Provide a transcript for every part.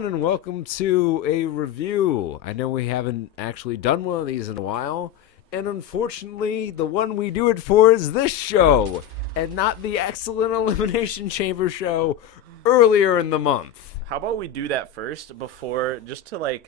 everyone, and welcome to a review. I know we haven't actually done one of these in a while, and unfortunately, the one we do it for is this show, and not the excellent Elimination Chamber show earlier in the month. How about we do that first before, just to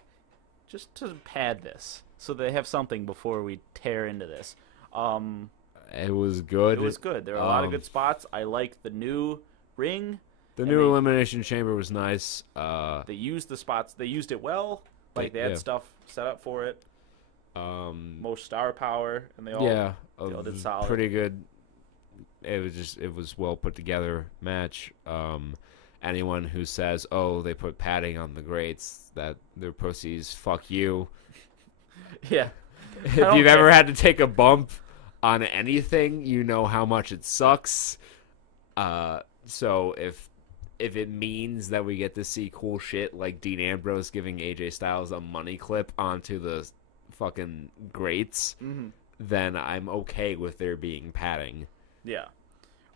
pad this, so they have something before we tear into this. It was good. It was good. There were a lot of good spots. I liked the new ring. The new Elimination Chamber was nice. They used the spots. They used it well. Like, they had stuff set up for it. Most star power, and they all did solid. Pretty good. It was well put together match. Anyone who says, "Oh, they put padding on the greats, that they're pussies," fuck you. Yeah. If you've ever had to take a bump on anything, you know how much it sucks. So if it means that we get to see cool shit like Dean Ambrose giving AJ Styles a money clip onto the fucking greats, then I'm okay with there being padding. Yeah.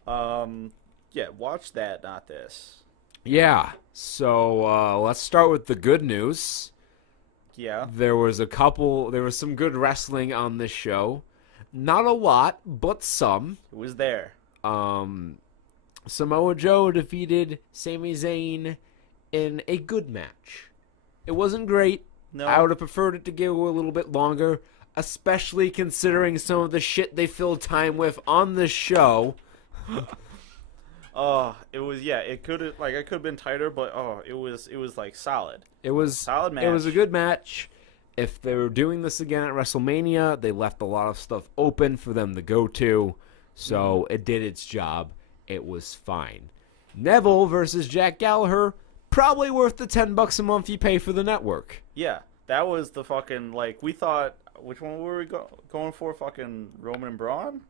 Watch that, not this. Yeah. So let's start with the good news. Yeah. There was some good wrestling on this show. Not a lot, but some. It was there. Samoa Joe defeated Sami Zayn in a good match. It wasn't great. No. I would have preferred it to go a little bit longer, especially considering some of the shit they filled time with on this show. It could have been tighter, but it was solid. It was a solid match. It was a good match. If they were doing this again at WrestleMania, they left a lot of stuff open for them to go to, so it did its job. It was fine. Neville versus Jack Gallagher, probably worth the $10 a month you pay for the network. Yeah, that was the fucking, we thought, which one were we going for? Fucking Roman and Braun?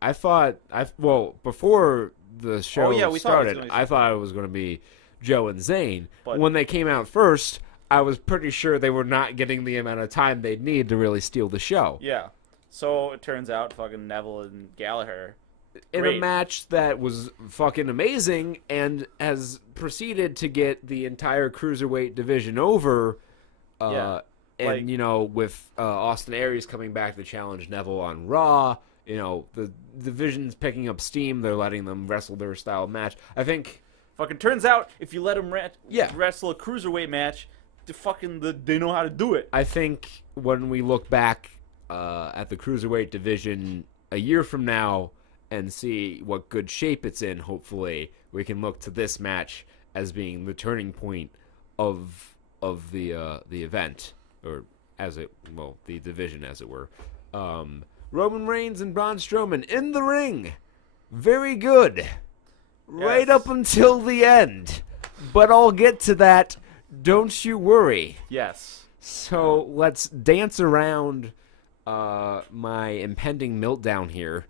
Before the show started, I thought it was going to be Joe and Zayn. But when they came out first, I was pretty sure they were not getting the amount of time they'd need to really steal the show. Yeah. So it turns out fucking Neville and Gallagher, in a match that was fucking amazing and has proceeded to get the entire cruiserweight division over. With Austin Aries coming back to challenge Neville on Raw, the division's picking up steam. They're letting them wrestle their style match. I think fucking turns out if you let them wrestle a cruiserweight match, they know how to do it. I think when we look back at the cruiserweight division a year from now and see what good shape it's in, hopefully we can look to this match as being the turning point of the event, or the division, as it were. Roman Reigns and Braun Strowman in the ring, very good, right up until the end. But I'll get to that. Don't you worry. Yes. So let's dance around my impending meltdown here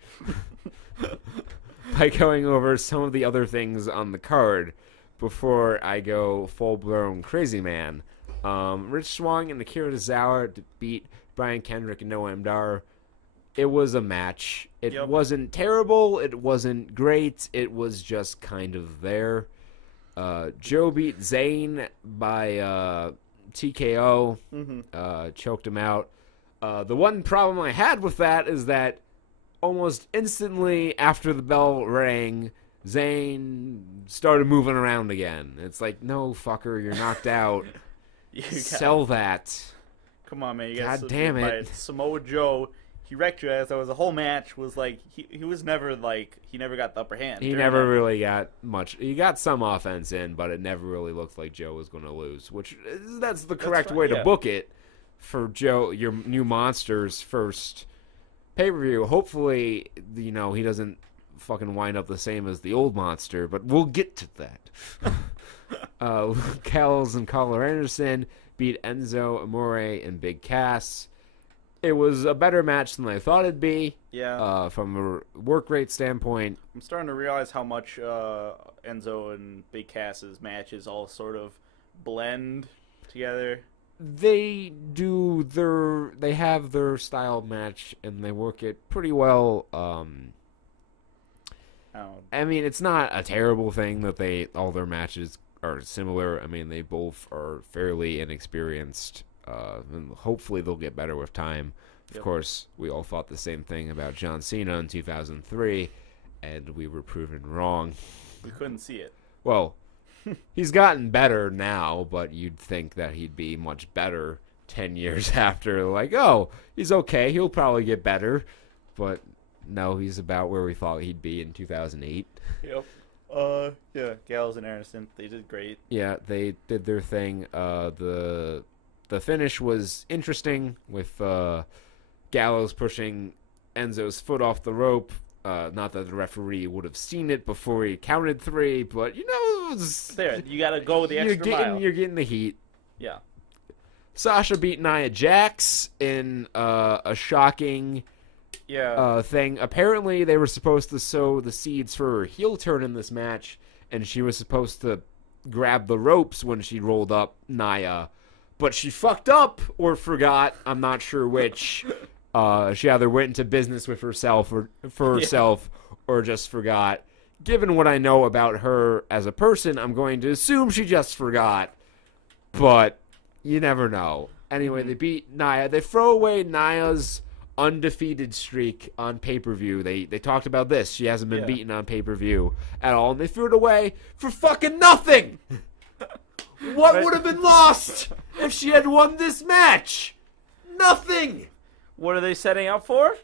by going over some of the other things on the card before I go full-blown crazy man. Rich Swann and Akira Tozawa beat Brian Kendrick and Noam Dar. It was a match. It wasn't terrible. It wasn't great. It was just kind of there. Joe beat Zayn by TKO. Choked him out. The one problem I had with that is that almost instantly after the bell rang, Zayn started moving around again. It's like, no, fucker, you're knocked out. Sell that. Come on, man. God damn it. Samoa Joe, he wrecked your ass. That was the whole match. Was like he was never he never got the upper hand. He never really got much. He got some offense in, but it never really looked like Joe was going to lose. That's the correct way to book it for Joe, your new Monster's first pay-per-view. Hopefully, he doesn't fucking wind up the same as the old Monster, but we'll get to that. Luke Gallows and Carl Anderson beat Enzo Amore and Big Cass. It was a better match than I thought it'd be. Yeah. From a work rate standpoint. I'm starting to realize how much Enzo and Big Cass's matches all sort of blend together. They have their style match and they work it pretty well. I mean, it's not a terrible thing that all their matches are similar. I mean, they both are fairly inexperienced. And hopefully they'll get better with time. Of course, we all thought the same thing about John Cena in 2003, and we were proven wrong. We couldn't see it. Well, he's gotten better now, but you'd think that he'd be much better 10 years after. Like, oh, he's okay. He'll probably get better. But no, he's about where we thought he'd be in 2008. Yep. Yeah, Gallows and Anderson, they did great. Yeah, they did their thing. The finish was interesting with Gallows pushing Enzo's foot off the rope. Not that the referee would have seen it before he counted 3, but it was... There, you gotta go the extra mile. You're getting the heat. Yeah. Sasha beat Nia Jax in a shocking thing. Apparently, they were supposed to sow the seeds for her heel turn in this match, and she was supposed to grab the ropes when she rolled up Nia, but she fucked up or forgot. I'm not sure which. She either went into business with herself or just forgot. Given what I know about her as a person, I'm going to assume she just forgot. But you never know. Anyway, they beat Nia. They throw away Nia's undefeated streak on pay-per-view. They talked about this. She hasn't been beaten on pay-per-view at all. And they threw it away for fucking nothing! What would have been lost if she had won this match? Nothing! What are they setting up for?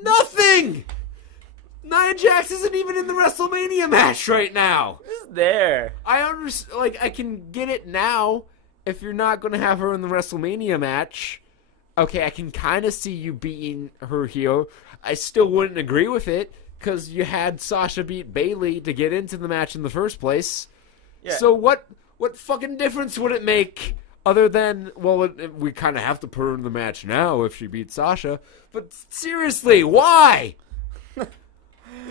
Nothing! Nia Jax isn't even in the WrestleMania match right now. It's there. I understand. Like, I can get it now. If you're not going to have her in the WrestleMania match, okay, I can kind of see you beating her heel. I still wouldn't agree with it because you had Sasha beat Bayley to get into the match in the first place. Yeah. So what fucking difference would it make? Other than, well, we kind of have to put her in the match now if she beats Sasha. But seriously, why?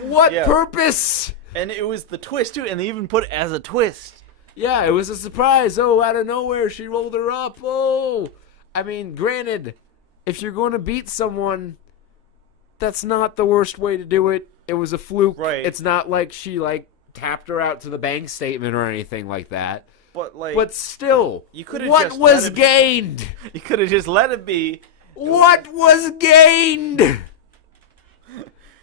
What purpose? And it was the twist, too, and they even put it as a twist. Yeah, it was a surprise. Oh, out of nowhere, she rolled her up. Oh. I mean, granted, if you're going to beat someone, that's not the worst way to do it. It was a fluke. Right. It's not like she, tapped her out to the bank statement or anything like that. But still, what was gained? You could have just let it be. What was gained?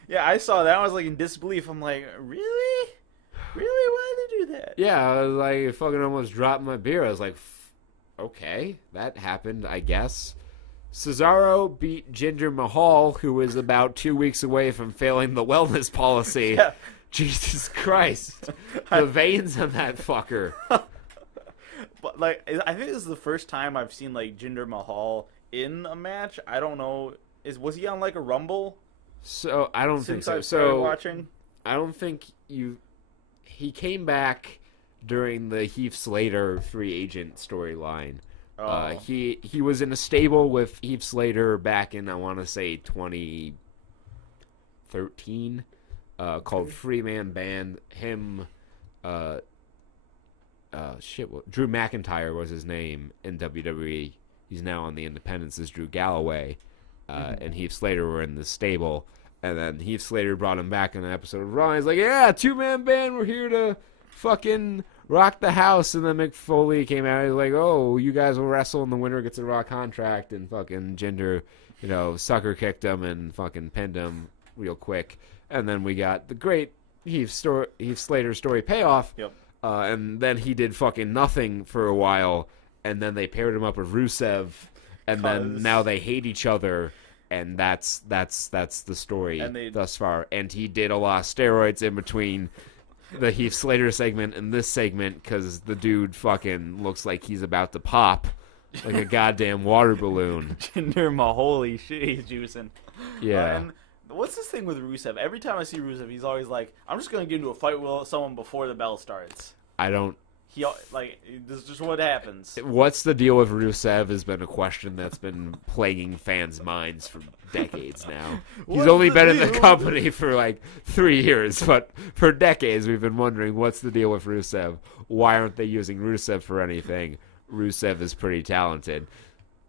Yeah, I saw that. I was in disbelief. I'm like, really? Really? Why did they do that? Yeah, I was fucking almost dropped my beer. I was like, okay, that happened, I guess. Cesaro beat Jinder Mahal, who was about 2 weeks away from failing the wellness policy. Yeah. Jesus Christ. The veins on that fucker. But I think this is the first time I've seen Jinder Mahal in a match. I don't know. Was he on a Rumble? So I don't think so. Since I started watching, I don't think he came back during the Heath Slater free agent storyline. Oh. He was in a stable with Heath Slater back in, I want to say, 2013, called Free Man Band. Him, Drew McIntyre was his name in WWE. He's now on the Independents as Drew Galloway, and Heath Slater were in the stable. And then Heath Slater brought him back in an episode of Raw. He's like, yeah, 2-man band, we're here to fucking rock the house. And then Mick Foley came out. He's like, oh, you guys will wrestle and the winner gets a Raw contract. And fucking Jinder, sucker kicked him and fucking pinned him real quick. And then we got the great Heath Slater story payoff. Yep. And then he did fucking nothing for a while. And then they paired him up with Rusev. And then now they hate each other. And that's the story thus far. And he did a lot of steroids in between the Heath Slater segment and this segment because the dude fucking looks like he's about to pop like a goddamn water balloon. Jinder Mahal, holy shit, he's juicing. Yeah. And what's this thing with Rusev? Every time I see Rusev, he's always like, I'm just going to get into a fight with someone before the bell starts. This is just what happens. What's the deal with Rusev has been a question that's been plaguing fans' minds for decades now. He's only been in the company for 3 years, but for decades we've been wondering what's the deal with Rusev. Why aren't they using Rusev for anything? Rusev is pretty talented.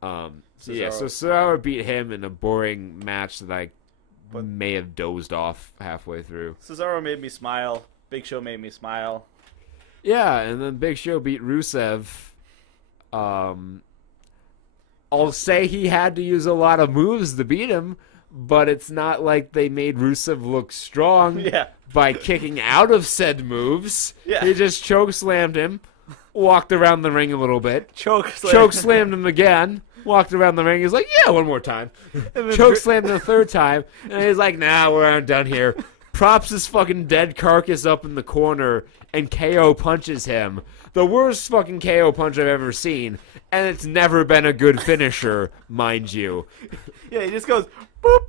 So Cesaro beat him in a boring match that I may have dozed off halfway through. Cesaro made me smile. Big Show made me smile. Yeah, and then Big Show beat Rusev. I'll say he had to use a lot of moves to beat him, but it's not like they made Rusev look strong by kicking out of said moves. Yeah. He just chokeslammed him, walked around the ring a little bit, Chokeslammed chokeslammed him again, walked around the ring. He's like, yeah, one more time. Chokeslammed him the third time, and he's like, nah, we're done here. Props his fucking dead carcass up in the corner, and KO punches him. The worst fucking KO punch I've ever seen, and it's never been a good finisher, mind you. Yeah, he just goes, boop,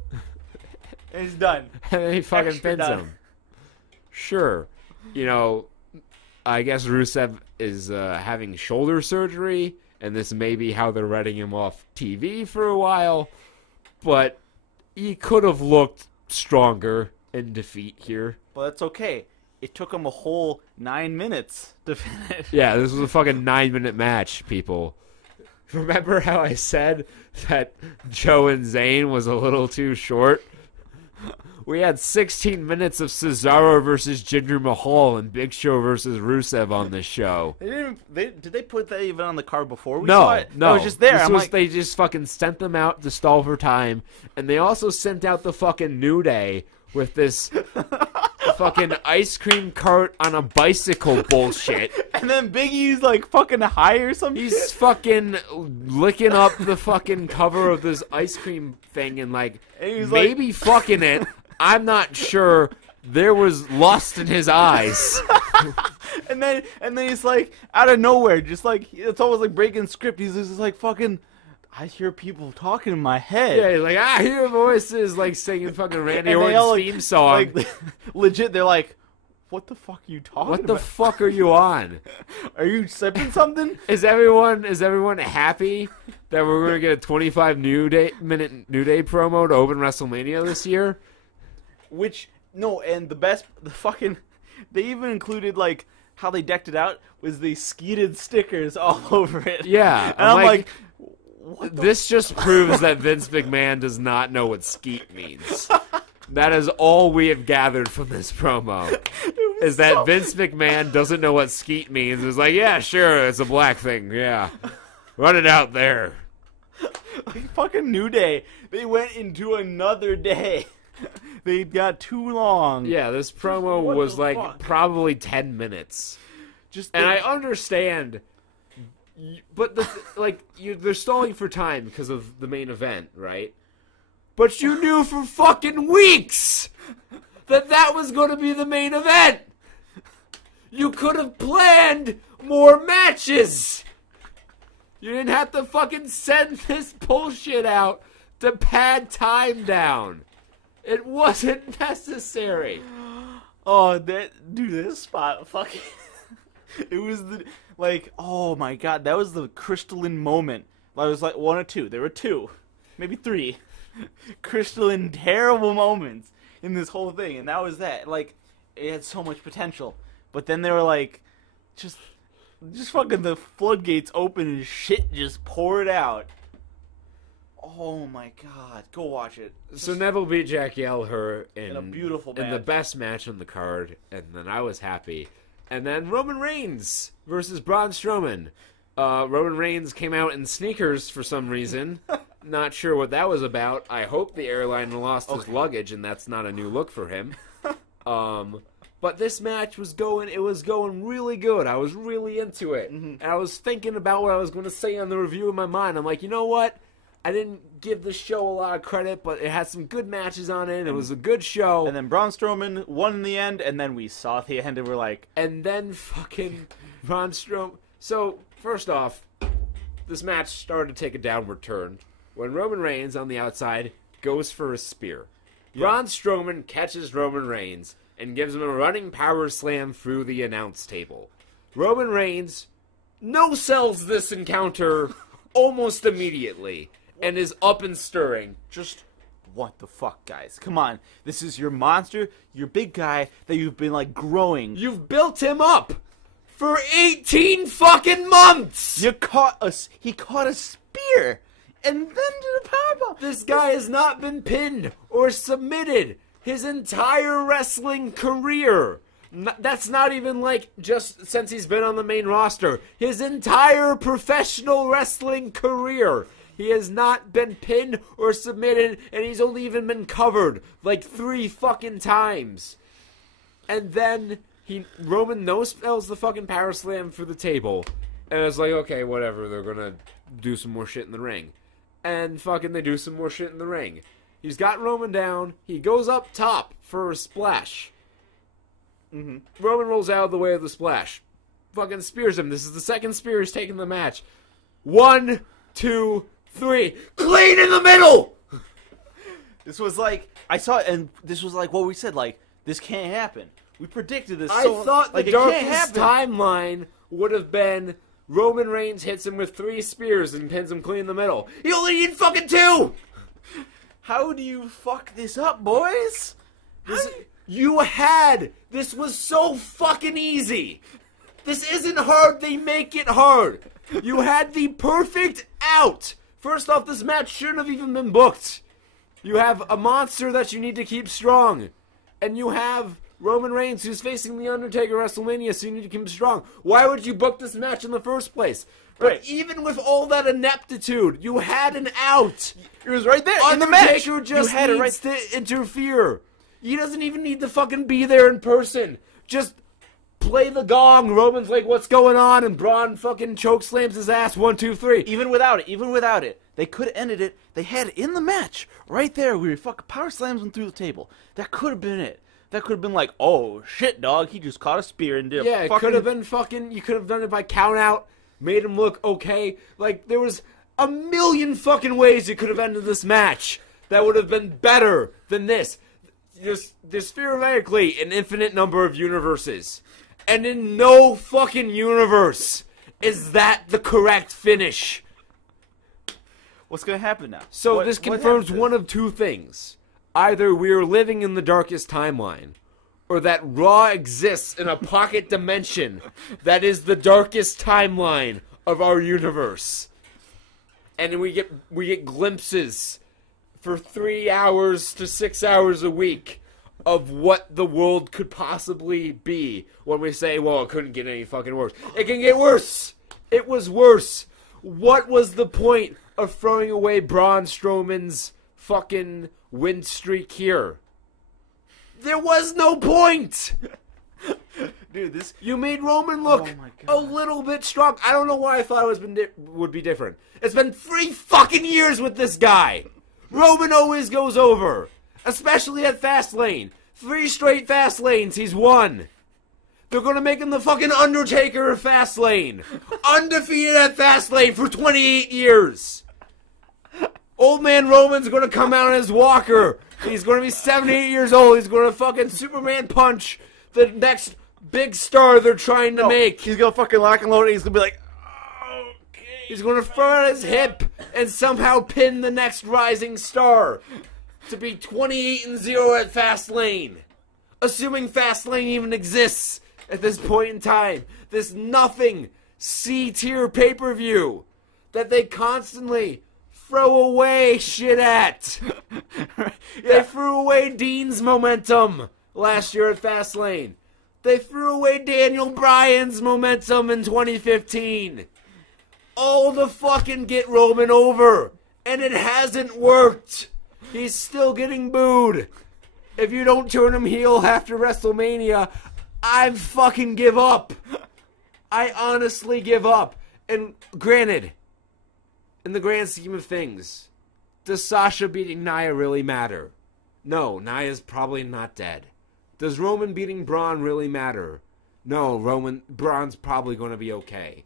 and he's done. And then he fucking pins him. Sure. You know, I guess Rusev is having shoulder surgery, and this may be how they're writing him off TV for a while, but he could have looked stronger in defeat here. Well, that's okay. It took him a whole 9 minutes to finish. Yeah, this was a fucking 9-minute match, people. Remember how I said that Joe and Zayn was a little too short? We had 16 minutes of Cesaro versus Jinder Mahal and Big Show versus Rusev on this show. Did they put that even on the card before we no, saw it? No, it was just there. They just fucking sent them out to stall for time, and they also sent out the fucking New Day with this fucking ice cream cart on a bicycle bullshit. And then Big E's like fucking high or some shit. He's fucking licking up the fucking cover of this ice cream thing and maybe fucking it. I'm not sure. There was lust in his eyes. and then he's like out of nowhere, just like it's almost like breaking script. He's just like fucking, I hear people talking in my head. Yeah, he's like, I hear voices like singing fucking Randy Orton's theme song. Like, legit, they're like, what the fuck are you talking about? What the fuck are you on? Are you sipping something? Is everyone happy that we're going to get a 25-minute New Day promo to open WrestleMania this year? And they even included like how they decked it out was the skeeted stickers all over it. Yeah. And I'm like this just proves that Vince McMahon does not know what skeet means. That is all we have gathered from this promo. Is that Vince McMahon doesn't know what skeet means. It's like, yeah, sure, it's a black thing. Yeah. Run it out there. Like fucking New Day. They went into another day. They got too long. Yeah, this promo was like probably 10 minutes. And I understand, but they're stalling for time because of the main event, right? But you knew for fucking weeks that was going to be the main event. You could have planned more matches. You didn't have to fucking send this bullshit out to pad time down. It wasn't necessary. Oh, this spot, fucking, it was oh my god, that was the crystalline moment. I was like 1 or 2. There were 2, maybe 3, crystalline terrible moments in this whole thing, and that was that. Like, it had so much potential, but then they were like, just fucking the floodgates open and shit just poured out. Oh my god, go watch it. So Neville beat Jack Gallagher in a beautiful match. In the best match on the card, and then I was happy. And then Roman Reigns versus Braun Strowman. Roman Reigns came out in sneakers for some reason. Not sure what that was about. I hope the airline lost his luggage, and that's not a new look for him. But this match was going really good. I was really into it. Mm-hmm. And I was thinking about what I was going to say on the review in my mind. I'm like, you know what? I didn't give the show a lot of credit, but it had some good matches on it. It was a good show. And then Braun Strowman won in the end, and then we saw the end, and we're like... And then fucking Braun Strowman... So, first off, this match started to take a downward turn when Roman Reigns, on the outside, goes for a spear. Yeah. Braun Strowman catches Roman Reigns and gives him a running power slam through the announce table. Roman Reigns no-sells this encounter almost immediately. And is up and stirring. Just, what the fuck, guys? Come on. This is your monster, your big guy that you've been, like, growing. You've built him up for 18 fucking months! He caught a spear and then did a powerbomb. This guy has not been pinned or submitted his entire wrestling career. That's not even like just since he's been on the main roster. His entire professional wrestling career, he has not been pinned or submitted, and he's only even been covered like 3 fucking times. And then Roman no-spells the fucking power slam for the table. And it's like, okay, whatever, they're gonna do some more shit in the ring. And fucking they do some more shit in the ring. He's got Roman down, he goes up top for a splash. Roman rolls out of the way of the splash. Fucking spears him. This is the second spear he's taken the match. 1, 2, 3. Clean in the middle! This was like, I saw it, and this was like what we said, like, this can't happen. We predicted this. I so, thought like, the darkest timeline would have been Roman Reigns hits him with 3 spears and pins him clean in the middle. He only needed fucking 2! How do you fuck this up, boys? This was so fucking easy. This isn't hard, they make it hard. You had the perfect out. First off, this match shouldn't have even been booked. You have a monster that you need to keep strong. And you have Roman Reigns who's facing The Undertaker at WrestleMania, so you need to keep him strong. Why would you book this match in the first place? But even with all that ineptitude, you had an out. It was right there in the match. Undertaker just needs to interfere. He doesn't even need to fucking be there in person. Just play the gong. Roman's like, what's going on? And Braun fucking chokeslams his ass. 1, 2, 3. Even without it, they could have ended it. They had it in the match right there where he fucking power slams him through the table. That could have been it. That could have been like, oh shit, dog, he just caught a spear and did. Yeah, it could have been fucking. You could have done it by count out, made him look okay. Like there was a million fucking ways you could have ended this match that would have been better than this. There's theoretically an infinite number of universes. And in no fucking universe is that the correct finish. What's going to happen now? So this confirms one of 2 things. Either we are living in the darkest timeline, or that Raw exists in a pocket dimension that is the darkest timeline of our universe. And we get glimpses for 3 hours to 6 hours a week of what the world could possibly be when we say, well, it couldn't get any fucking worse. It can get worse. It was worse. What was the point of throwing away Braun Strowman's fucking win streak here? There was no point. Dude, you made Roman look a little bit strong. I don't know why I thought it would be different. It's been 3 fucking years with this guy. Roman always goes over, especially at Fastlane. 3 straight Fastlanes he's won. They're gonna make him the fucking Undertaker of Fastlane. Undefeated at Fastlane for 28 years. Old man Roman's gonna come out on his walker. He's gonna be 78 years old. He's gonna fucking Superman punch the next big star they're trying to make. He's gonna fucking lock and load it. He's gonna be like, okay. He's gonna throw out his hip and somehow pin the next rising star to be 28-0 at Fastlane. Assuming Fastlane even exists at this point in time. This nothing C-tier pay-per-view that they constantly throw away shit at. They threw away Dean's momentum last year at Fastlane. They threw away Daniel Bryan's momentum in 2015. All to fucking get Roman over. And it hasn't worked. He's still getting booed. If you don't turn him heel after WrestleMania, I fucking give up. I honestly give up. And granted, in the grand scheme of things, does Sasha beating Nia really matter? No, Nia's probably not dead. Does Roman beating Braun really matter? No, Braun's probably going to be okay.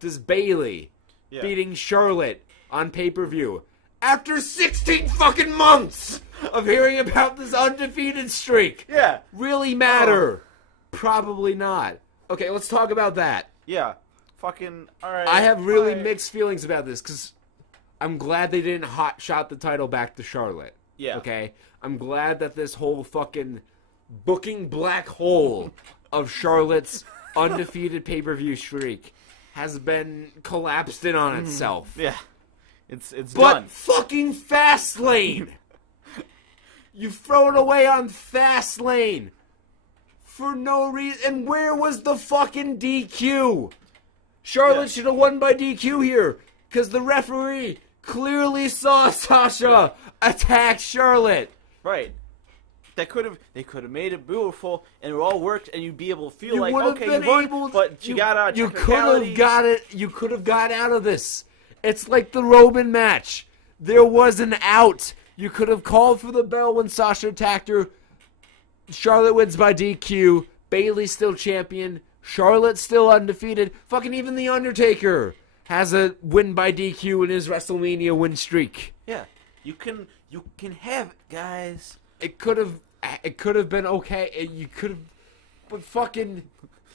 Does Bayley beating Charlotte on pay-per-view after 16 fucking months of hearing about this undefeated streak really matter? Probably not. Okay, let's talk about that. Yeah. Fucking, alright. I have really mixed feelings about this, because I'm glad they didn't hot-shot the title back to Charlotte. Yeah. Okay? I'm glad that this whole fucking booking black hole of Charlotte's undefeated pay-per-view streak has been collapsed in on itself. Yeah. It's done. But fucking Fastlane! You throw it away on Fastlane! For no reason. And where was the fucking DQ? Charlotte should have won by DQ here. Because the referee clearly saw Sasha attack Charlotte. Right. They could have made it beautiful, and it all worked, and you'd be able to feel You like, would have okay, been you won, able. but you got out. You could have got it. You could have got out of this. It's like the Roman match. There was an out. You could have called for the bell when Sasha attacked her. Charlotte wins by DQ. Bayley's still champion. Charlotte's still undefeated. Fucking even The Undertaker has a win by DQ in his WrestleMania win streak. Yeah, you can have it, guys. It could have been okay. You could have, but fucking,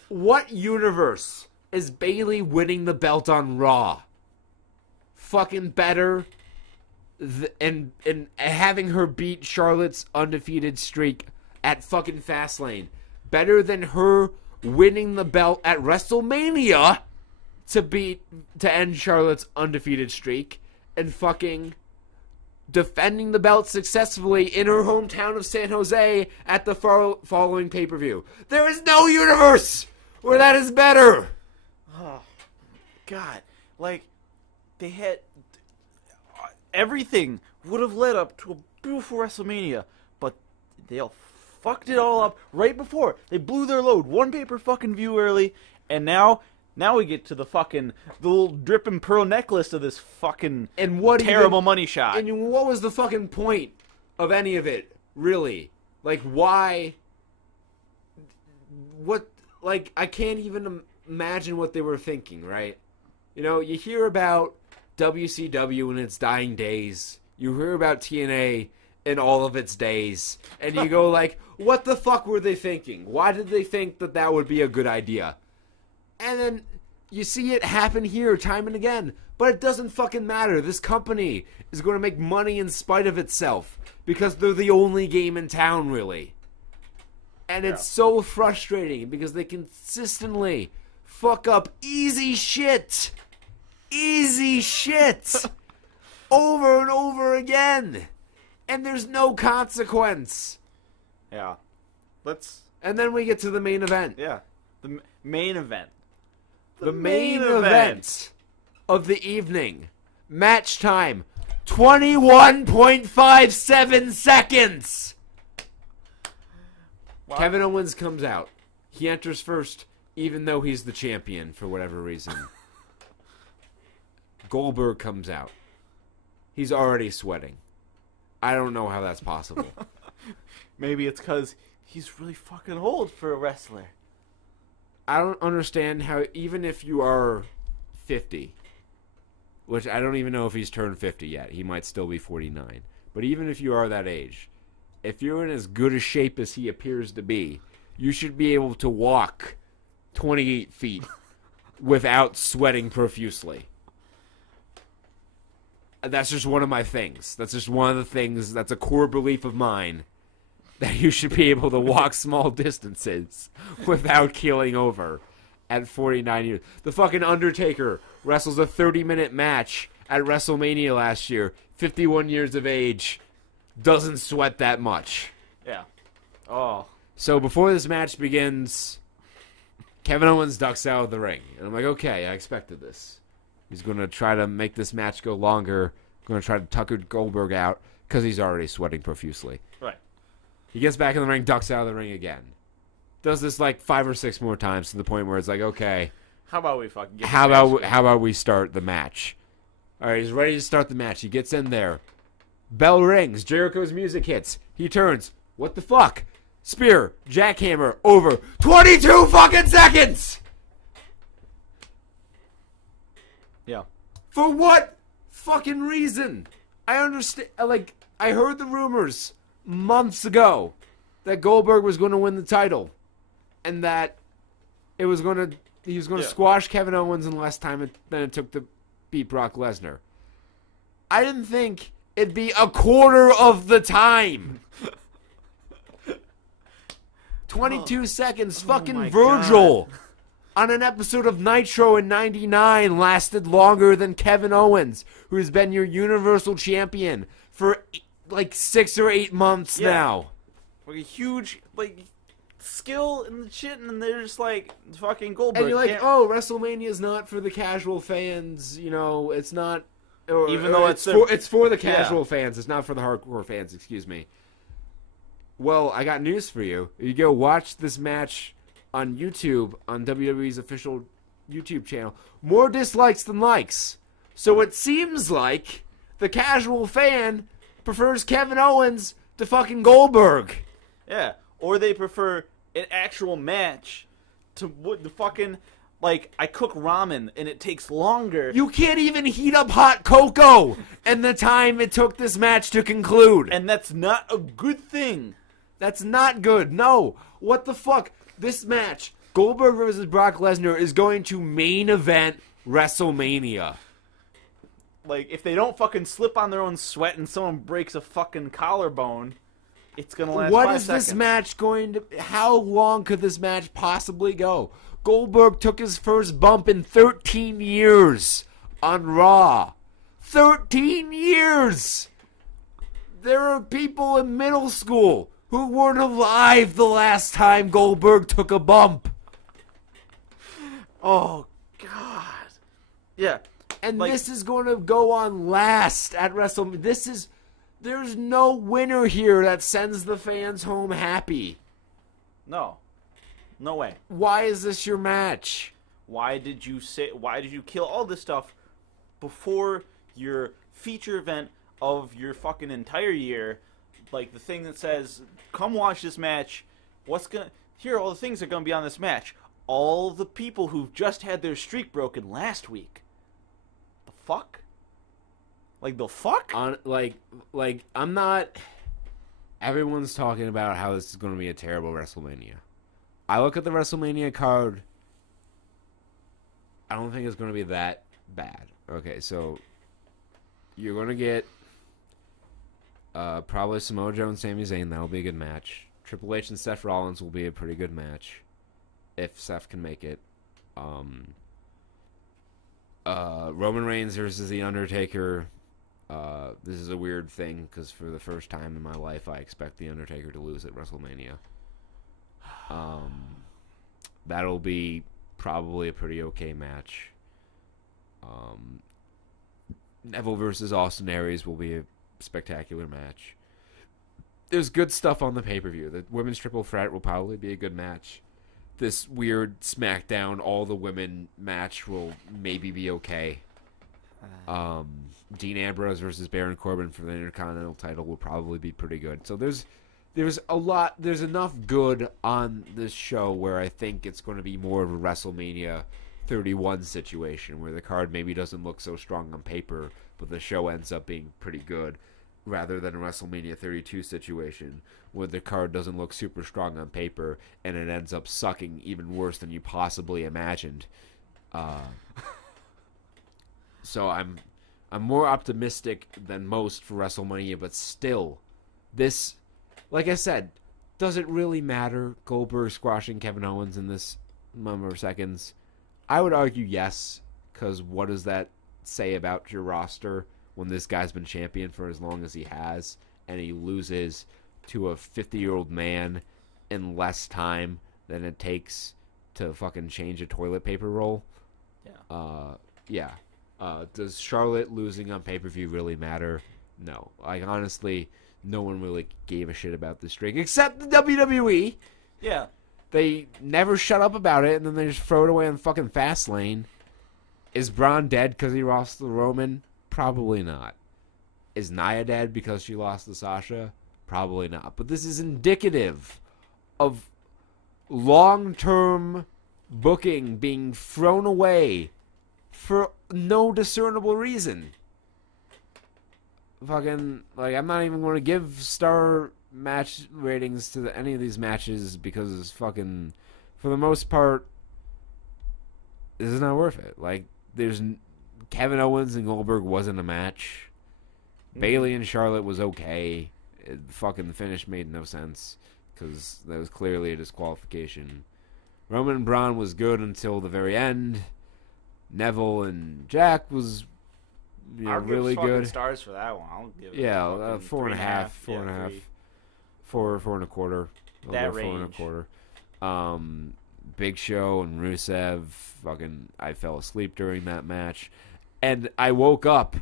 what universe is Bayley winning the belt on Raw? Fucking better, and having her beat Charlotte's undefeated streak at fucking Fastlane, better than her winning the belt at WrestleMania to end Charlotte's undefeated streak and fucking defending the belt successfully in her hometown of San Jose at the following pay-per-view. There is no universe where that is better. Oh, God. Like, they had... Everything would have led up to a beautiful WrestleMania, but they all fucked it all up right before. They blew their load one pay-per-fucking-view early, and now we get to the little dripping pearl necklace of this fucking terrible money shot. And what was the fucking point of any of it, really? Like, why? What? Like, I can't even imagine what they were thinking, right? You know, you hear about WCW in its dying days. You hear about TNA in all of its days. And you go like, what the fuck were they thinking? Why did they think that that would be a good idea? And then you see it happen here time and again. But it doesn't fucking matter. This company is going to make money in spite of itself. Because they're the only game in town, really. And it's so frustrating because they consistently fuck up easy shit. Easy shit. Over and over again. And there's no consequence. Yeah. And then we get to the main event. Yeah. The main event. The main event of the evening. Match time. 21.57 seconds. Wow. Kevin Owens comes out. He enters first, even though he's the champion for whatever reason. Goldberg comes out. He's already sweating. I don't know how that's possible. Maybe it's because he's really fucking old for a wrestler. I don't understand how, even if you are 50, which I don't even know if he's turned 50 yet. He might still be 49. But even if you are that age, if you're in as good a shape as he appears to be, you should be able to walk 28 feet without sweating profusely. That's just one of my things. That's just one of the things, that's a core belief of mine, that you should be able to walk small distances without keeling over at 49 years. The fucking Undertaker wrestles a 30-minute match at WrestleMania last year, 51 years of age, doesn't sweat that much. Yeah. Oh. So before this match begins, Kevin Owens ducks out of the ring. And I'm like, okay, I expected this. He's going to try to make this match go longer. Going to try to Tucker Goldberg out because he's already sweating profusely. Right. He gets back in the ring, ducks out of the ring again. Does this like 5 or 6 more times to the point where it's like, okay, how about we fucking get how about we start the match? All right, he's ready to start the match. He gets in there. Bell rings. Jericho's music hits. He turns. What the fuck? Spear, jackhammer, over. 22 fucking seconds! Yeah. For what fucking reason? I understand. Like, I heard the rumors months ago that Goldberg was going to win the title, and that he was going to squash Kevin Owens in less time than it took to beat Brock Lesnar. I didn't think it'd be a quarter of the time. 22 seconds. Fucking Virgil. God. On an episode of Nitro in 99 lasted longer than Kevin Owens, who's been your Universal Champion for like 6 or 8 months now. Like a huge, like, skill and shit, and they're just like fucking Goldberg. And you're like, can't- oh, WrestleMania is not for the casual fans. You know, it's not. Even though it's for the casual fans. It's not for the hardcore fans. Excuse me. Well, I got news for you. You go watch this match on YouTube on WWE's official YouTube channel. More dislikes than likes. So it seems like the casual fan prefers Kevin Owens to fucking Goldberg. Yeah, or they prefer an actual match to what the fucking, like, I cook ramen and it takes longer. You can't even heat up hot cocoa in the time it took this match to conclude. And that's not a good thing. That's not good. No. What the fuck? This match, Goldberg versus Brock Lesnar, is going to main event WrestleMania. Like, if they don't fucking slip on their own sweat and someone breaks a fucking collarbone, it's gonna last What 5 is seconds. this match going to... How long could this match possibly go? Goldberg took his first bump in 13 years on Raw. 13 years! There are people in middle school who weren't alive the last time Goldberg took a bump. Oh, God. Yeah. And Like- this is going to go on last at WrestleMania. There's no winner here that sends the fans home happy. No. No way. Why is this your match? Why did you kill all this stuff before your feature event of your fucking entire year? Like the thing that says, come watch this match. Here are all the things that are gonna be on this match. All the people who've just had their streak broken last week. The fuck? Like the fuck? I'm not. Everyone's talking about how this is going to be a terrible WrestleMania. I look at the WrestleMania card. I don't think it's going to be that bad. Okay, so you're going to get probably Samoa Joe and Sami Zayn. That'll be a good match. Triple H and Seth Rollins will be a pretty good match if Seth can make it. Roman Reigns versus The Undertaker. This is a weird thing because for the first time in my life, I expect The Undertaker to lose at WrestleMania. That'll be probably a pretty okay match. Neville versus Austin Aries will be a spectacular match. There's good stuff on the pay-per-view. The women's triple threat will probably be a good match. This weird SmackDown all the women match will maybe be okay. Dean Ambrose versus Baron Corbin for the Intercontinental title will probably be pretty good. So there's enough good on this show where I think it's going to be more of a WrestleMania 31 situation where the card maybe doesn't look so strong on paper, but the show ends up being pretty good, rather than a WrestleMania 32 situation where the card doesn't look super strong on paper and it ends up sucking even worse than you possibly imagined. So I'm more optimistic than most for WrestleMania, but still, this, like I said, does it really matter Goldberg squashing Kevin Owens in this number of seconds? I would argue yes, because what does that say about your roster when this guy's been champion for as long as he has, and he loses to a 50-year-old man in less time than it takes to fucking change a toilet paper roll? Yeah. Does Charlotte losing on pay-per-view really matter? No. Like, honestly, no one really gave a shit about this streak, except the WWE. Yeah. They never shut up about it, and then they just throw it away on fucking Fastlane. Is Braun dead because he lost to Roman? Probably not. Is Nia dead because she lost to Sasha? Probably not. But this is indicative of long-term booking being thrown away for no discernible reason. Fucking, like, I'm not even going to give star match ratings to any of these matches because it's fucking, for the most part, this is not worth it. Like, Kevin Owens and Goldberg wasn't a match. Bayley and Charlotte was okay. Fucking the finish made no sense because that was clearly a disqualification. Roman and Braun was good until the very end. Neville and Jack was really good. Stars for that one. I'll give it 4.5, 4.5, 4 and a quarter. That I'll go 4 and a range. quarter. Big Show and Rusev, fucking, I fell asleep during that match. And I woke up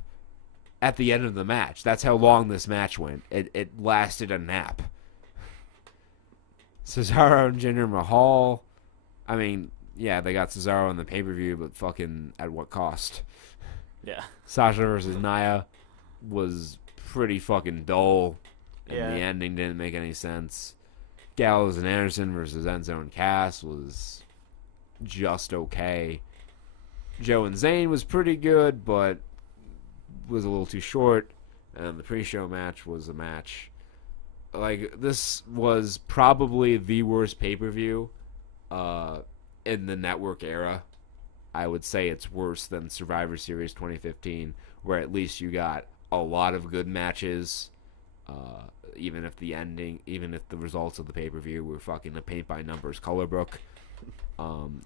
at the end of the match. That's how long this match went. It lasted a nap. Cesaro and Jinder Mahal. I mean, yeah, they got Cesaro on the pay-per-view, but fucking at what cost? Yeah. Sasha versus Nia was pretty fucking dull, and Yeah. the ending didn't make any sense. Gallows and Anderson versus Enzo and Cass was just okay. Joe and Zayn was pretty good, but was a little too short. And the pre-show match was a match. Like, this was probably the worst pay-per-view in the network era. I would say it's worse than Survivor Series 2015, where at least you got a lot of good matches. Even if the results of the pay-per-view were fucking a paint-by-numbers color book.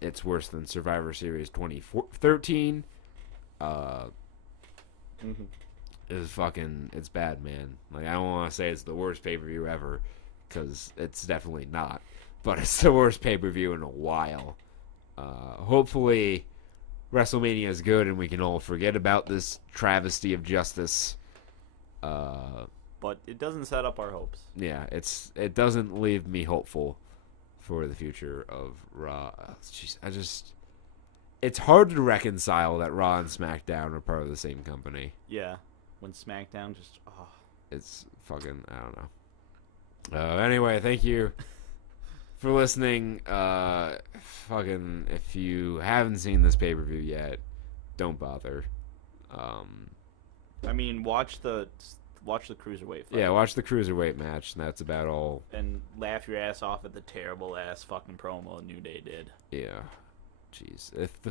It's worse than Survivor Series 2013. It's bad, man. Like, I don't want to say it's the worst pay-per-view ever, because it's definitely not. But it's the worst pay-per-view in a while. Hopefully, WrestleMania is good and we can all forget about this travesty of justice. But it doesn't set up our hopes. Yeah, it doesn't leave me hopeful for the future of Raw. Jeez, it's hard to reconcile that Raw and SmackDown are part of the same company. Yeah, when SmackDown just It's fucking, I don't know. Anyway, thank you for listening. Fucking, if you haven't seen this pay-per-view yet, don't bother. I mean, watch the cruiserweight fight. Yeah, watch the cruiserweight match, and that's about all. And laugh your ass off at the terrible ass fucking promo New Day did. Yeah. Jeez. If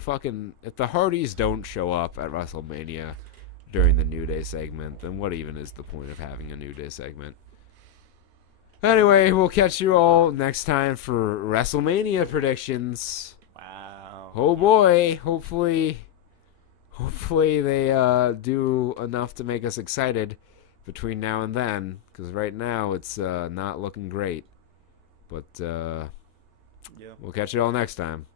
the Hardys don't show up at WrestleMania during the New Day segment, then what even is the point of having a New Day segment? Anyway, we'll catch you all next time for WrestleMania predictions. Wow. Oh boy, hopefully they do enough to make us excited between now and then, because right now it's not looking great. But Yeah. we'll catch you all next time.